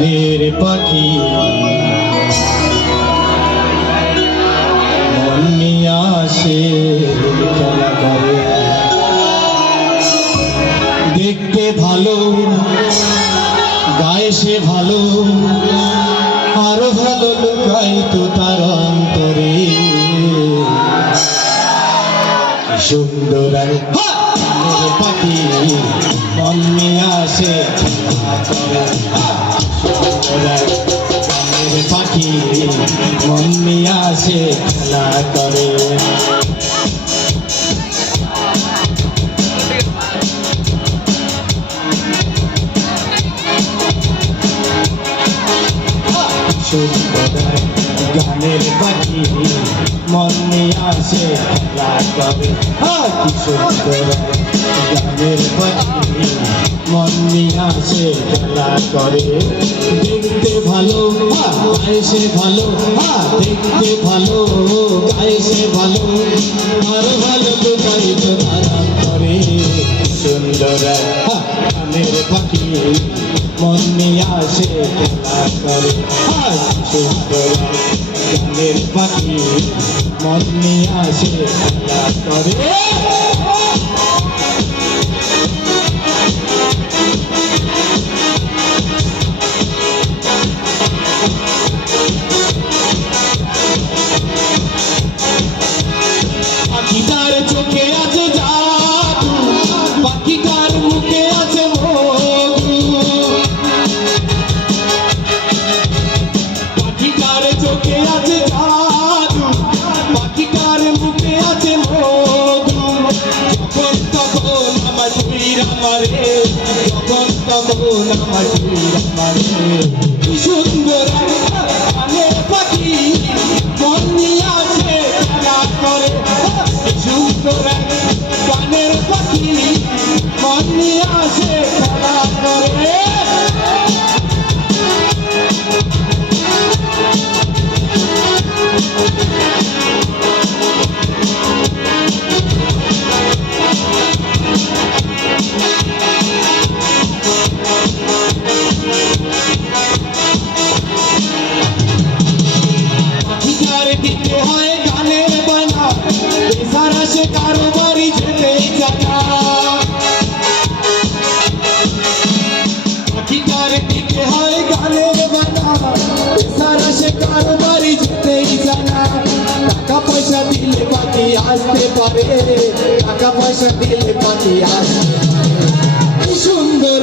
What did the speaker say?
গানের পাখি। মন নিয়ে আসে খেলা করে। দেখতে ভালো, গায়ে সে ভালো, আরও ভালো লুকাই তো তার অন্তরে। সুন্দর পাখি, মন আসে খেলা করে। নিয়ে আসে খেলা করে। গানের পাখি মন আসে খেলা করে। হ্যাঁ, গানের পাখি মন নিয়ে আসে খেলা করে দেখতে ভালো হ্যাঁ, গায়ে সে ভালো দেখতে ভালো গায়ে সে ভালো আরও ভালো তো তো তারা করে করে। আছে যখন তখন আমার বীর আমারে যখন তখন আমার বীর আমারে। সুন্দর অধিকার দিতে হয় গানের বানা সারা সে কারও বাড়ি যেতেই জানা। টাকা পয়সা দিলে পাখি সুন্দর